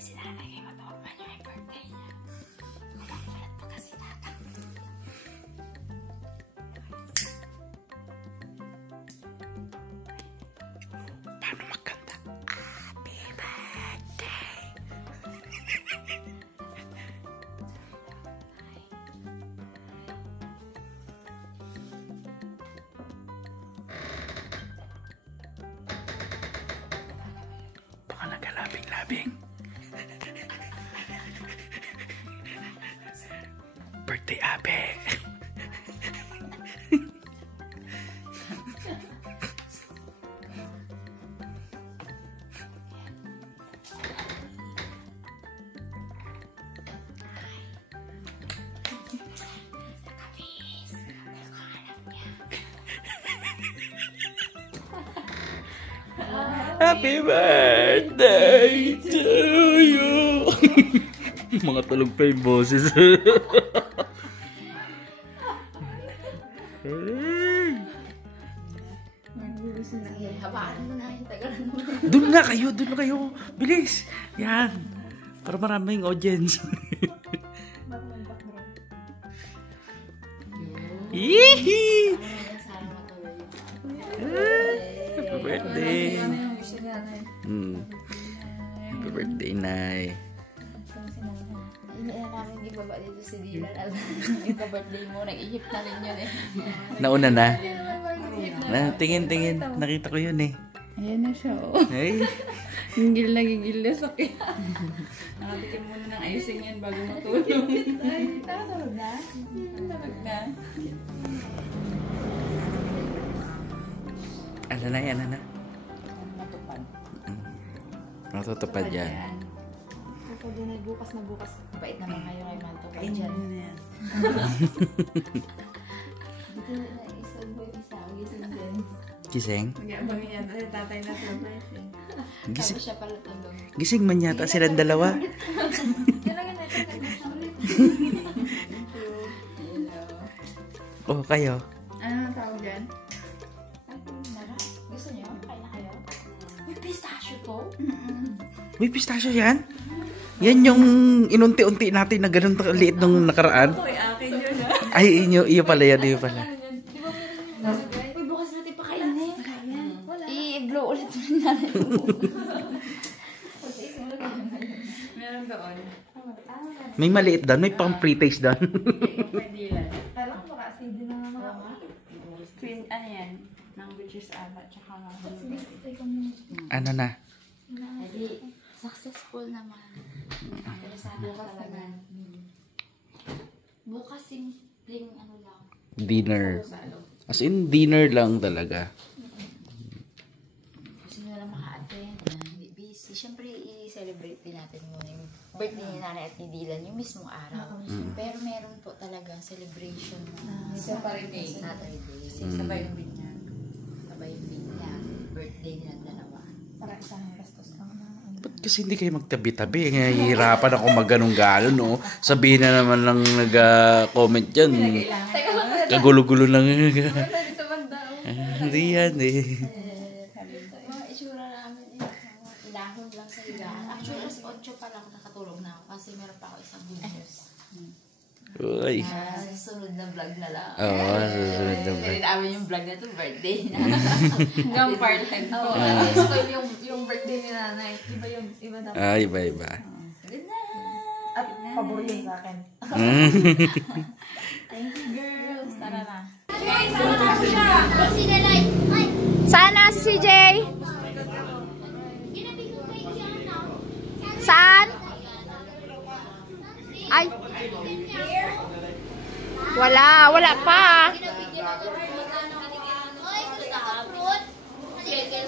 si nanay kay matawagan niyo yung birthday niya. Makulat pa kasi tata. Paano magkanta? Happy birthday! Baka nagalabing-labing. Birthday abe. Happy birthday to you. Mga tulog pa yung boses. Doon na kayo. Bilis. Yan. Para maraming audience. Yee! Happy birthday. Happy birthday, Nay. Hindi na namin ibaba dito si Dylan. Yung ka-birthday mo, nag-ihip na rin yun eh. Nauna na? Tingin. Nakita ko yun eh. Ayan na siya, oh. Ay. Gigil na sakit. Nakatikim muna ng ayusin yan bago matulog. Ay, nakatulog na? Nakatulog na. Ano na yan, ano na? Matupad. Matutupad yan. Kapag din bukas na bukas. Bait naman kayo kay Matupad dyan. Ayun na yan. Dito na isang gising din. Gising? Mag-iabangin yata si tatay na surprise eh. Sabi siya pala tundong. Gising man yata silang dalawa. Kailangan natin nag-ulit. Oh, kayo? Ano ang tawag dyan? Gusto niyo? Kain na kayo? May pistachio to? May pistachio yan? Yan yung inunti-unti natin na ganun liit nung nakaraan. Okay, akin yun ah. Ay, iyo pala yan, iyo pala. Uy, bukas natin pakainin. I-blow ulit mo natin. Meron doon. May maliit doon, may pang pre-taste doon. Kailangan baka acidin na naman ako. Twin, ano yan? Ng which is aba, tsaka nga. Ano na? Hindi, successful naman. Interesado ka talaga. Bukas simpleng ano lang. Dinner. As in, dinner lang talaga. Kasi nyo lang maka-attend. Hindi busy. Siyempre, i-celebrate din natin muna yung birthday ni Nanay at ni Dylan yung mismong araw. Pero meron po talagang celebration na Saturday. Sabay yung binyag. Sabay yung binyag. Birthday nilang dalawa. Para isang gastos lang na. Ba't kasi hindi kayo magtabi-tabi? Nahihirapan ako magganong galon, no? Sabihin na naman lang nag-comment dyan. Kagulo-gulo lang. Hindi yan eh. Mga itsura namin eh. Ilahon lang sa higaan. Actually, alas 8 pa lang nakatulog na ako kasi meron pa ako isang good news. Uy. Susunod na vlog na lang. Oo, susunod na vlog. Pero namin yung vlog na ito, birthday na. Hanggang part-time ko. Oo, yung birthday ni Nanay. Iba yung, iba dapat. Ah, iba-iba. At pabor yun sa akin. Thank you, girls. Tara na. Sana si CJ? Saan? Ay. Wala pa.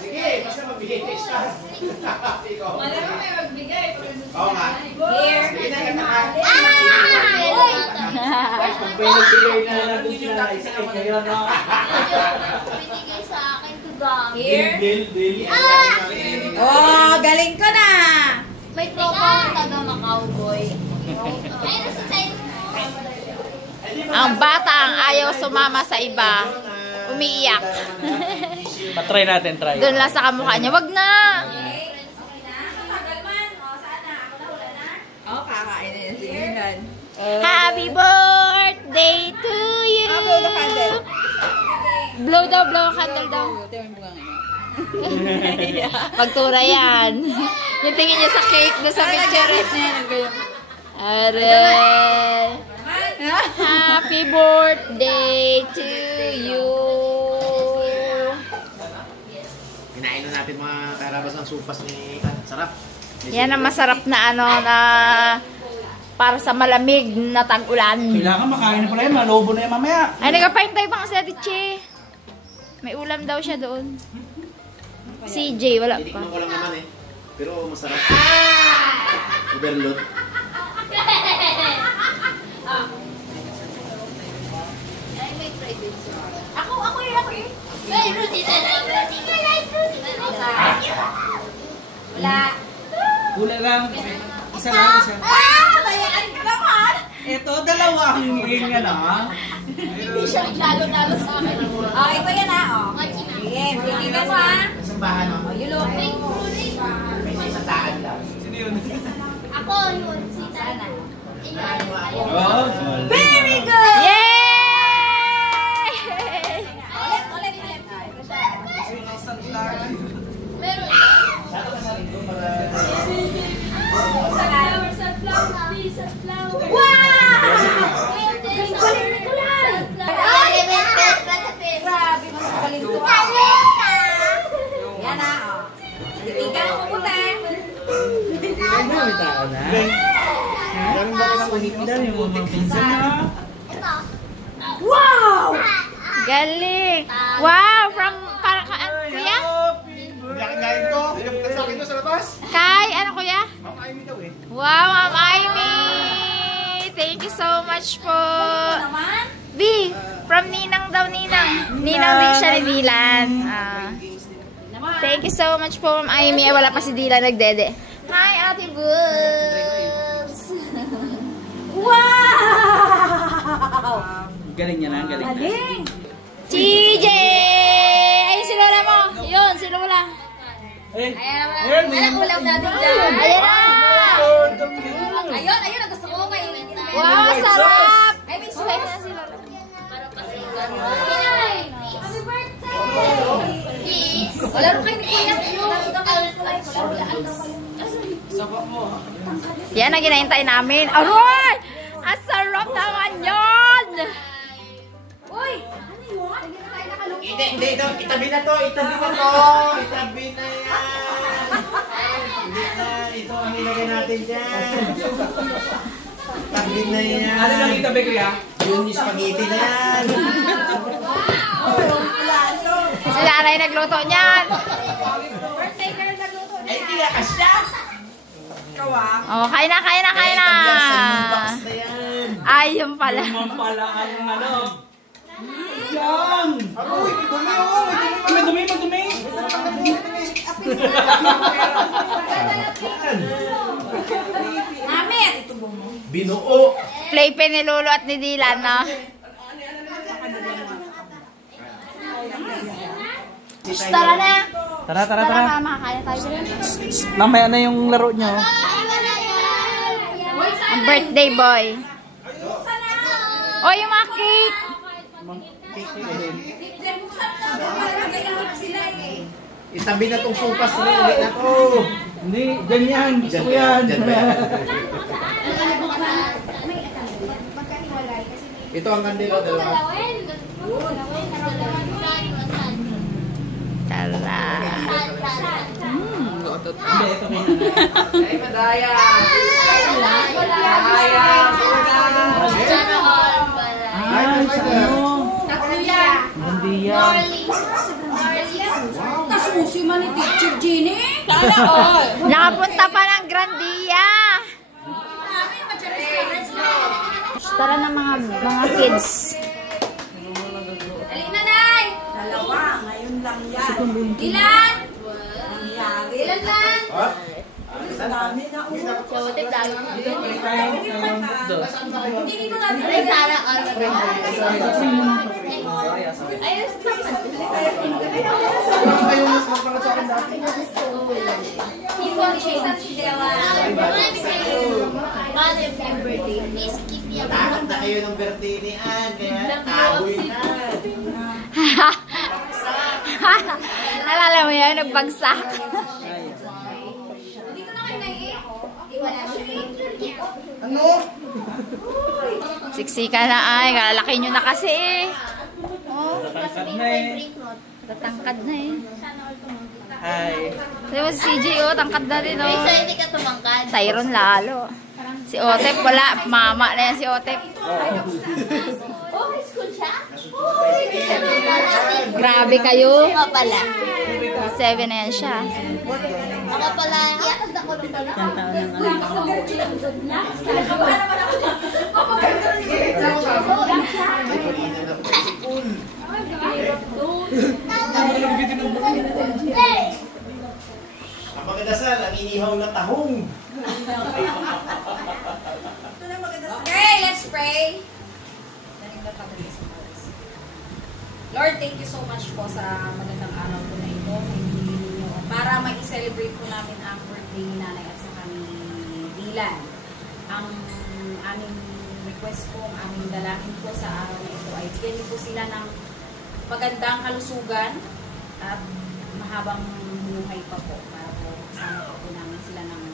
Sige, basta magbigay text ka. Wala mo may magbigay. Oo nga. Here. Kung may nagbigay na nandun sila, isa-isa ngayon, no? Binigay sa akin to God. Daily. Oh, galing ko na. May tropa taga Macau, boy. Ayun sa China. Ang bata ang ayaw sumama sa iba. Umiiyak. Patry natin, try. Doon lang sa kamukha niya. Wag na. kakain na yan. Sinan. Happy birthday to you! Blow the candle. Blow daw, blow a candle daw. Pagtura yan. Yung tingin niya sa cake doon sa picture. Aray. Happy birthday to you. Kinain na natin mga karabas ng supas ni Sarap. Yan ang masarap na ano na para sa malamig na tag-ulan. Kailangan makain na pala yan. Malobo na yan mamaya. Ay, nagapahintay pa kasi Adiche. May ulam daw siya doon. CJ, wala pa. Tinikman ko lang naman eh. Pero masarap. Overload. Ako yun. May Rudy na lang. Wala. Gula lang. Isa lang, isa. Bayaan ka naman. Ito, dalawa ang hingin nga na. Hindi siya nalo sa akin. Ito yan oh. Sige, piligan mo Kasambahan mo. You look. May isang taan lang. Ako yun. Si Sana. Oh, Very good! Yay! Ulit. Meron Grabe, mas kalinto. Yan na, oh. Piligan ko puti. may tao na. Galing ba ka ng yung mga pinsan na? Wow! Galing! Wow! From, para ka, ano, kuya? Galing ko. Sa akin ko sa labas. Kay, ano kuya? Makain daw eh. Wow, Ma'am Amy! Thank you so much po. Naman? B, from Ninang daw, Ninang. Ninang din siya ni Dylan. Thank you so much po, Ma'am Amy. Wala pa si Dylan nagdede. Hi, Ate Boots! Wow! Galing niya na, galing na. Galing! TJ! Ayun si Lola mo. Yun, si Lola. Ayan, ulam natin dyan. Ayan na! Ayun, gusto ko kayo. Wow, sarap! Ay, may Okay na si Lola. Happy birthday! Wala rin kayo ni Kuya. Yan ang ginahintay namin. Aroy! Ang sarap naman yun! Uy! Ano yun? Hindi, ito. Itabi na to. Itabi na yan. Hindi na. Ito ang nilagay natin dyan. Itabi na yan. Ano lang itabi kuya? Yun yung spaghetti na yan. Si nanay nagluto niyan. Ay, tinakas siya. Oh, kain na. Ay, tablas sa box na yan. Ay, yun pala. Yung pala ang ano. Yan! Uy, may dumi. Madumi! Namit! Binuo. Playpen ni Lolo at ni Dylan, no? Shh, tara na. Tara. Tara, makakaya tayo. Mamaya na yung laro nyo. Ang birthday boy. Oh, yung mga cake. Itabi na tong supas na ulit na to. Hindi, dyan yan. Gusto ko yan. Dyan ba yan? Ito ang kandila, dalawa. Tara. Hindi, ito kayo na. Ay, madaya. Ay, sa ano? Bandiya. Nasusi man ni Teacher Jenny. Nakapunta pa ng Grandia. Tara na mga kids. Alin na, Nay? Dalawa, ngayon lang yan. Ilan? Ilan lang? Dami na Hindi dito natin. Ay, sana all the Hindi ko ang isa si Dewa. natin yung birthday. Please keep the Takot na kayo ng birthday ni Ann, kaya tagoy na. Nalala mo yan, nagbagsak. Dito na kayo naiit. Ano? Siksika na ay, kalalaki nyo na kasi eh. Oh, tatangkad na eh. Hi. Sabi mo si CJ, oh, tangkad na din, oh. May isa hindi ka tumangkad. Tyron lalo. Si Otep, wala. Mama na yan si Otep. Oh, high school siya? Grabe kayo. Ako pala. 7 na yan siya. Ako pala. Iakad ako nung pala. Ang magdasal, ang inihaw na tahong. Okay, let's pray. Lord, thank you so much po sa magandang araw po na ito. Para mag-celebrate po namin ang birthday ni Nanay at saka ni Dylan. Ang aming request po, ang aming dalangin po sa araw na ito ay bigyan niyo po sila ng magandang kalusugan at mahabang buhay pa po para po kasama pa po namin sila ng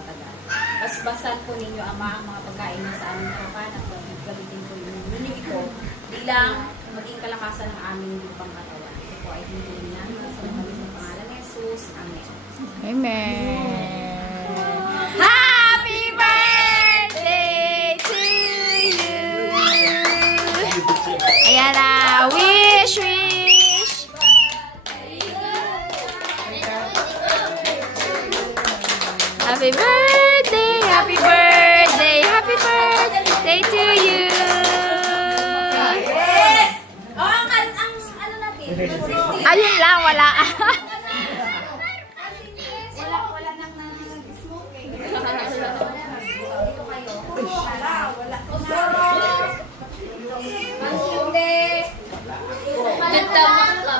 matagal. Basbasan po ninyo, Ama, ang mga pagkain na sa aming harapan at gamitin po yung minig ito bilang maging kalakasan ng aming lupang katawan. Ito po ay hindi namin sa mga sa pangalan ni Jesus. Amen. Amen. Happy birthday to you. Ayan na. Wish, wish. Happy birthday, happy birthday, happy birthday to you. Yes! Oh, ang ano natin? Ayun lang, wala. Wala nang nag-smoke eh. Dito kayo. Wala. Ang sinde. Nagtamang ka.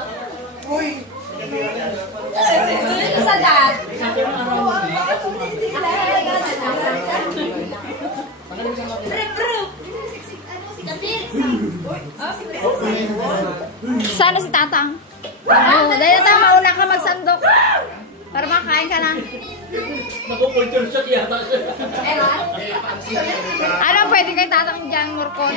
Sa dad. Sana si Tatang? Oh, dahil na tayo mauna ka magsandok. Para makain ka na. Ano pwede kay Tatang dyan, Murkon?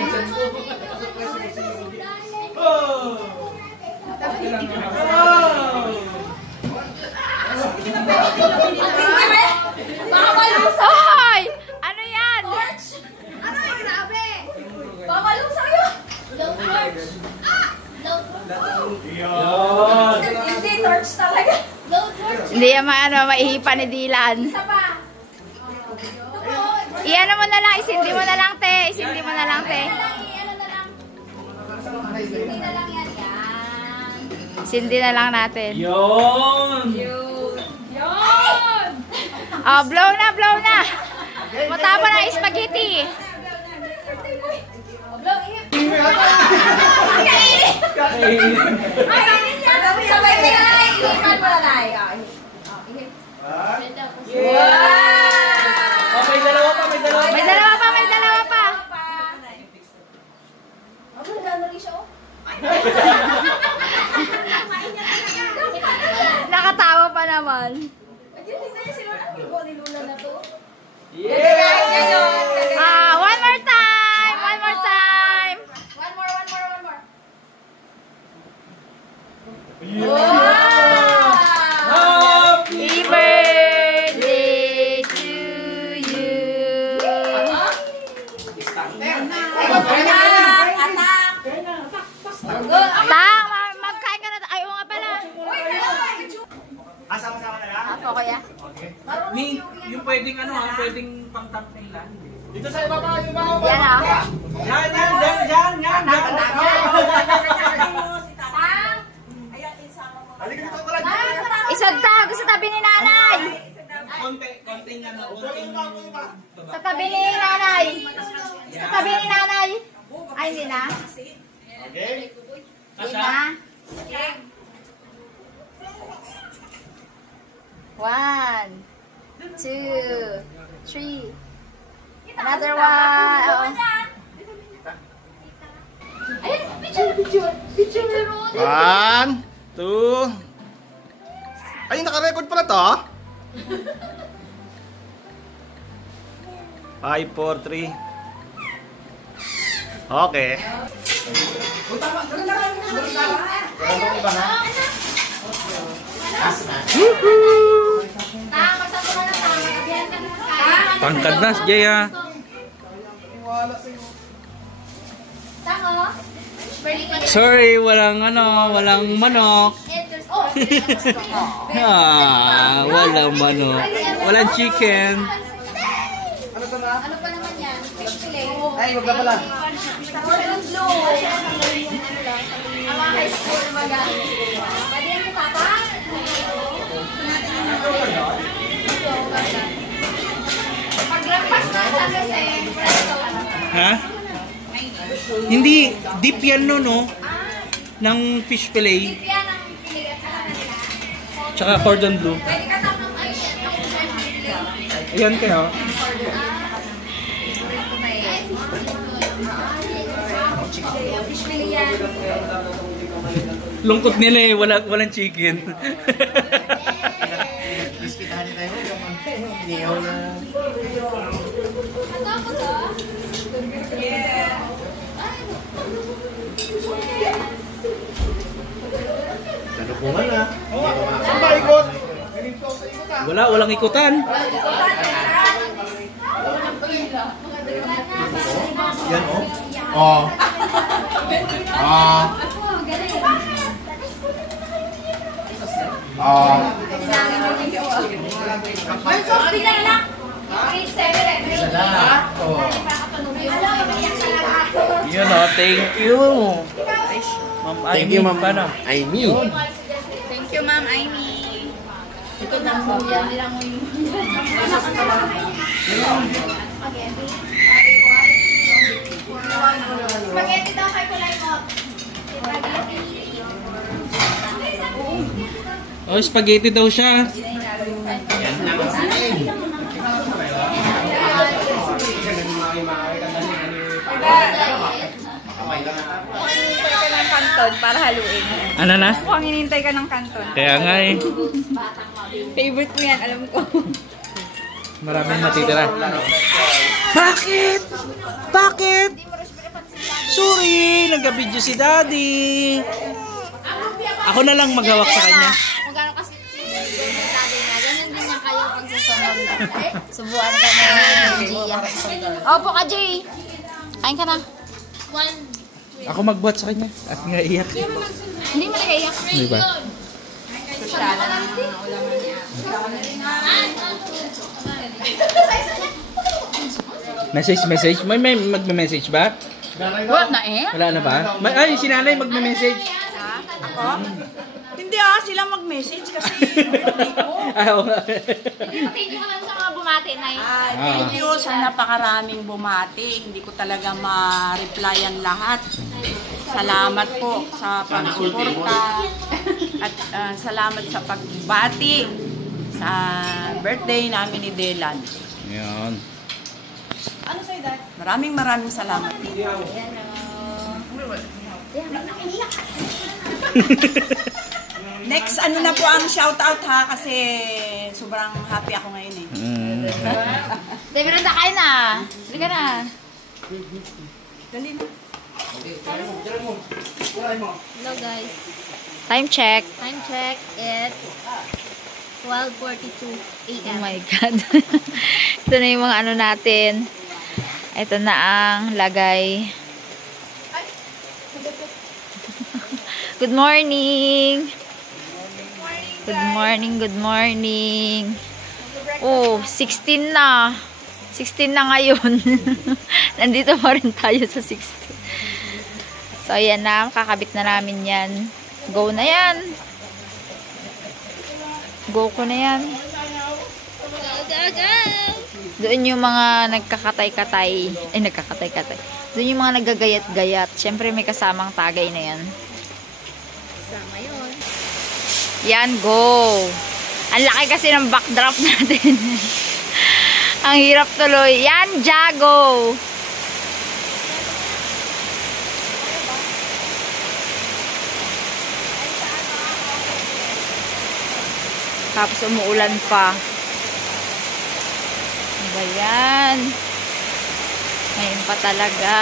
Baka malusa. Hoy! Ano yan? Ano eh, grabe. Baka malusa kayo. Low torch. Low torch. Hindi, torch talaga. Low torch. Hindi yan maihipan ni Dylan. Isa pa. Iano mo na lang, isindi mo na lang, te. Isindi mo na lang, te. Ano na lang. Hindi na lang yan. Yan. Isindi na lang natin. Yun! Yun! Oh, blow na, blow na. Matapon ang spaghetti. Blow, ihip. Kainin! Kainin yan! Sabay nila na, ihipan mo na na. Ihip. Wow! May dalawa pa, may dalawa. May dalawa pa, may dalawa pa. Ano, gano'n rin siya, oh? Nakatawa pa naman. Ayun, tignan niya si Lula. Ang bigo ni Lula na to. Yeah! One more time. One more time. One more. Happy birthday to you. Tang, magkain ka na. Ay, oo nga pala. Sama-sama na lang? Ako kaya. Yung pwedeng ano ha, pwedeng pang top nila. Dito sa ibaba, yung ibaba. Yan ah. Yan. Halika dito ko lang. Isod tag sa tabi ni nanay. Konting ano, konting... Sa tabi ni nanay. Sa tabi ni nanay. Ay, hindi na. Okay? Hindi na. 1, 2, 3. Another one. Oo. Ayun, picture. Picture. 1, 2. Ay, naka-record pala to. 5, 4, 3. Okay. Pangkad na, Jay ha. Sorry, walang manok. Walang manok. Walang chicken. Ano pa naman yan? Fish fillet. Ay, wag na pala. Cordon bleu. Ang mga high school magamit. Pwede yan ni Papa? Paglampas na sa kasi, Ha? Hindi, deep yan no? Ng fish fillet. yan ang pinili at saka nila. Tsaka cordon bleu. Pwede ka tapos ay fillet. Ayan kayo. Fish fillet yan. Lungkot nila eh, walang chicken. Biskitahan niya tayo. Inihaw na. Tanupungan na. Saan ba ikot? Walang ikutan. Yan oh. May sauce din lang lang. Grade 7. Isa na. Yun o, thank you. Ma'am Thank you, Ma'am. Paano? Aimee. Thank you, Ma'am Aimee. Ito na po yan. Nilang mo yung... Spaghetti daw kay Kulay mo. Oh, spaghetti daw siya. Yan naman sa akin. Hinintay ka ng kanton para haluin. Ano na? Mukhang hinintay ka ng kanton. Kaya nga eh. Favorite ko yan, alam ko. Maraming matitira. Bakit? Bakit? Sorry, nag-video si Daddy. Ako na lang maghawak sa kanya. Kung gano'n kasi si Daddy niya, ganyan din niya kayo pag susunod. Subuan ka na ni Gia. Opo ka, Jay. Kain ka na. Ako magbuhat sa kanya. At nga iyak. Hindi mo nag-iyak. Di ba? Message? May magme-message ba? What na eh? Wala na ba? Ay, si nanay magme-message. Hindi sila mag-message kasi Ah, oo nga. Thank you naman sa mga bumati na yun. thank you sa napakaraming bumati. Hindi ko talaga ma-replyan lahat. Salamat po sa pagsuporta at salamat sa pagbati sa birthday namin ni Delan. Yan. Maraming salamat. Next, ano na po ang shoutout ha kasi sobrang happy ako ngayon eh. Demi rin na kain na. Dali ka na. Dali na. Hello guys. Time check. Time check. It's 12:42 Oh a.m. my God. Ito na yung mga ano natin. Ito na ang lagay. Good morning. Good morning. Oh, 16 na. 16 na ngayon. Nandito pa rin tayo sa 16. So, ayan na. Kakabit na namin yan. Go na yan. Go ko na yan. Doon yung mga nagkakatay-katay. Ay, nagkakatay-katay. Doon yung mga naggagayat-gayat. Siyempre, may kasamang tagay na yan. Sama yun. Yan, go! Ang laki kasi ng backdrop natin. Ang hirap tuloy. Yan, Jago. Tapos umuulan pa. Ano ba yan? Ngayon pa talaga.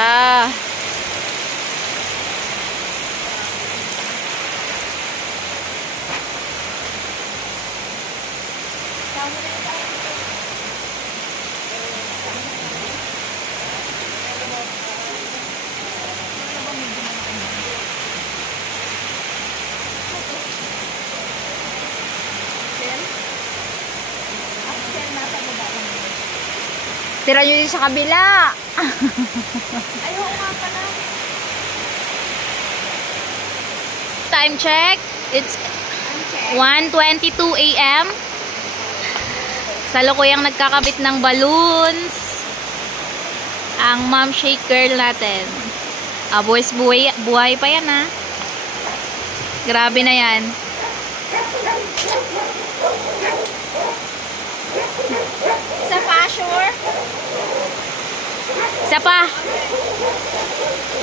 Tira nyo din sa kabila. Ayaw nga pala. Time check. It's 1:22 a.m. Salukuyang nagkakabit ng balloons. Ang mom shake girl natin. Boys, buhay pa yan, ha. Grabe na yan. Sa pa-sure? Isa pa.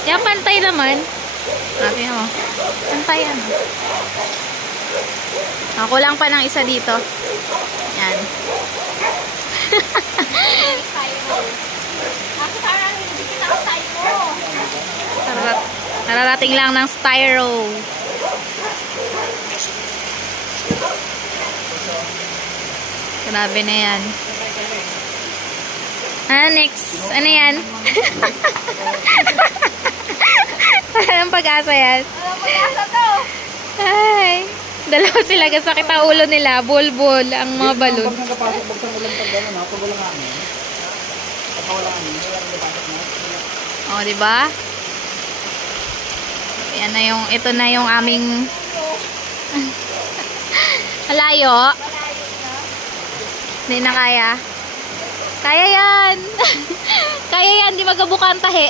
Yan, pantay naman. Sabi mo. Pantay yan. Ako lang pa ng isa dito. Yan. Ako parang hindi kita ka-style mo. Nararating lang ng styro. Grabe na yan. Next. Ano yan? Anong pag-asa yan? Anong pag-asa to? Ay. Dalawa sila kasakit ang ulo nila. Bulbul ang mga balon. Pag nagpapasok, pag sa ulan pag gano'n, pag walang amin. Pag walang amin, walang nagpapasok na. Oh, di ba? Yan na yung, ito na yung aming malayo. Hindi na kaya. Kaya yan. Kaya yan, di magabukan tahe.